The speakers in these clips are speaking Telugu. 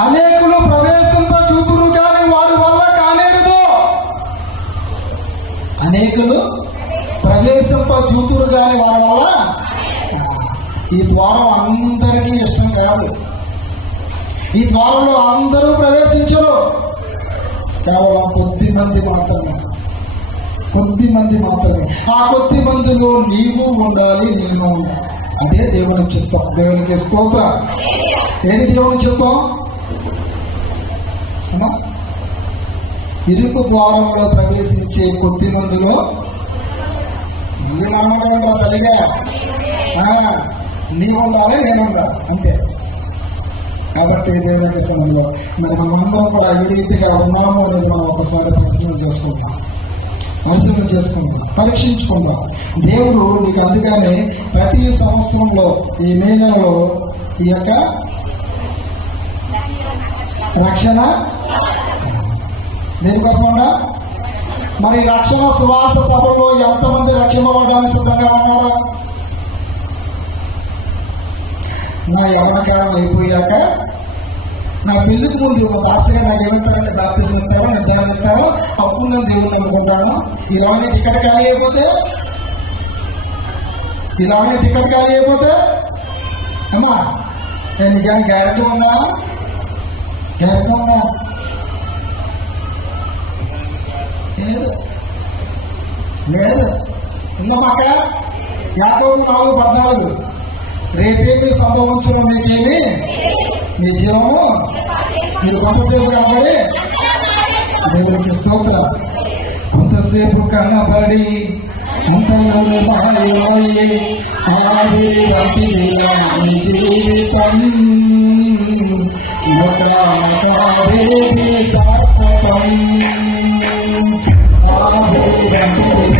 అనేకులు ప్రవేశింప చూతురు కానీ వారి వల్ల కానేరదు. అనేకులు ప్రవేశింప చూతురు కానీ వారి వల్ల. ఈ ద్వారం అందరికీ ఇష్టం కాదు. ఈ ద్వారంలో అందరూ ప్రవేశించరు. కేవలం కొద్ది మంది మాత్రమే. కొద్ది మంది మాత్రమే. ఆ కొద్ది మందిలో నీవు ఉండాలి, నేను ఉండాలి. అదే దేవుని చిత్తం. దేవునికి స్తోత్రం. ఏది దేవుని చిత్తం? ఇరుకు ద్వారంలో ప్రవేశించే కొద్ది మందిలో నేనమ్మగా తల్లిగా నీవు ఉండాలి, నేను ఉండాలి, అంతే. కాబట్టి దేవుని సమయంలో మరి మనమందరం కూడా ఏ రీతిగా ఉన్నామో అనేది మనం ఒకసారి పరిశీలన చేసుకుందాం, పరీక్షించుకుందాం. దేవుడు నీకు అందుకనే ప్రతి సంవత్సరంలో ఈ మే నెలలో ఈ యొక్క రక్షణ దేనికోసమా? మరి రక్షణ సువార్త సభలో ఎంతమంది రక్షింపబడడానికి సిద్ధంగా ఉన్నారా? నా యవన కాలం అయిపోయాక నా పెళ్లికి ముందు లాస్ట్గా నాకు ఏమంటారంటే బాప్తిజం ఇస్తారో, నేను ధ్యానం ఇస్తారో, అప్పుడు నేను దేవుని అనుకుంటాను. ఇలానే టికెట్ ఖాళీ అయిపోతే అమ్మా నేను నిజానికి గ్యారెంటీ ఉన్నా? లేదు. ఉన్నమాక యాకోబు 4:14 రేపేమి సంభవించిన మీకేమి మీ జీవము మీరు కొంతసేపు కనబడి దేవునికి స్తోత్రం. కొంతసేపు కనబడి అంతలోనే మాయమోయి ఆవిరి వంటిది మీ జీవితం మొదటి శాశ్వతం. ఆవిరి వంటిది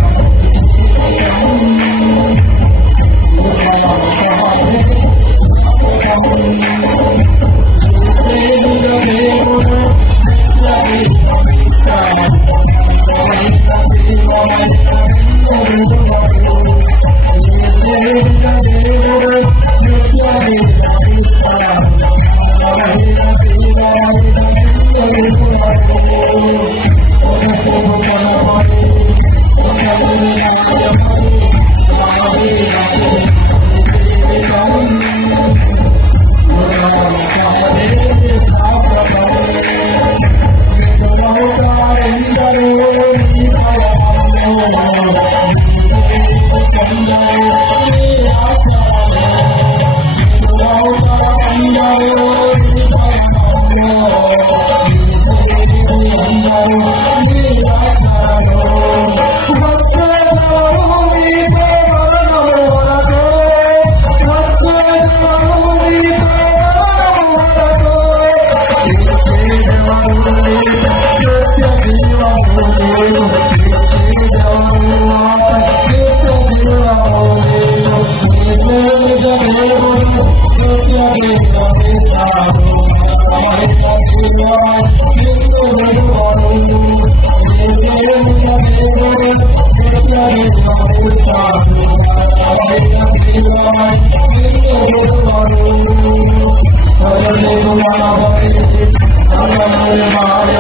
Hallelujah.